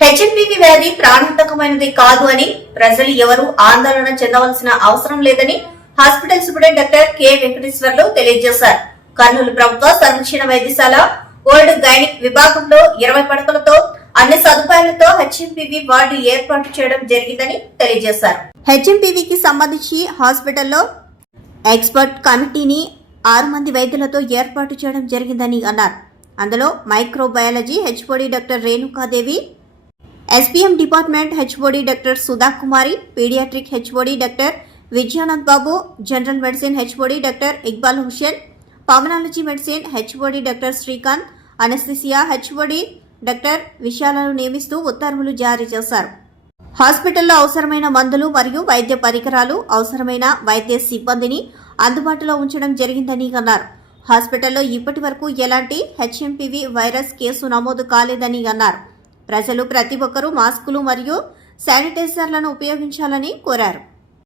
HMPV వ్యాధి ప్రాణాంతకమైనది కాదు అని ప్రజలు ఎవరూ ఆందోళన చెందవలసిన అవసరం లేదని hospital superintendent doctor K Venkateswarlu తెలియజేశారు. కర్నూలు ప్రభుత్వ సర్వజన వైద్యశాల ఓల్డ్ గైనిక్ విభాగంలో 20 పడకలతో అన్ని సదుపాయాలతో హెచ్ఎంపీవీ వార్డు ఏర్పాటు చేయడం జరిగిందని తెలియజేశారు. హెచ్ఎంపీవీకి సంబంధించి హాస్పిటల్లో ఎక్స్పర్ట్ కమిటీని 6 మంది వైద్యులతో ఏర్పాటు చేయడం జరిగిందని అన్నారు. అందులో microbiology HOD doctor Renukadevi, SPM department HOD doctor Sudhakumari, paediatric HOD doctor Vijayanand Babu, general medicine HOD doctor Iqbal Hussain, pulmonology medicine HOD doctor Srikanth, anaesthesia HOD doctor విశాలను నియమిస్తూ ఉత్తర్వులు జారీ చేశారు. హాస్పిటల్లో అవసరమైన మందులు మరియు వైద్య పరికరాలు, అవసరమైన వైద్య సిబ్బందిని అందుబాటులో ఉంచడం జరిగిందని అన్నారు. హాస్పిటల్లో ఇప్పటి వరకు ఎలాంటి హెచ్ఎంపీవీ వైరస్ కేసు నమోదు కాలేదని అన్నారు. ప్రజలు ప్రతి ఒక్కరూ మాస్కులు మరియు శానిటైజర్లను ఉపయోగించాలని కోరారు.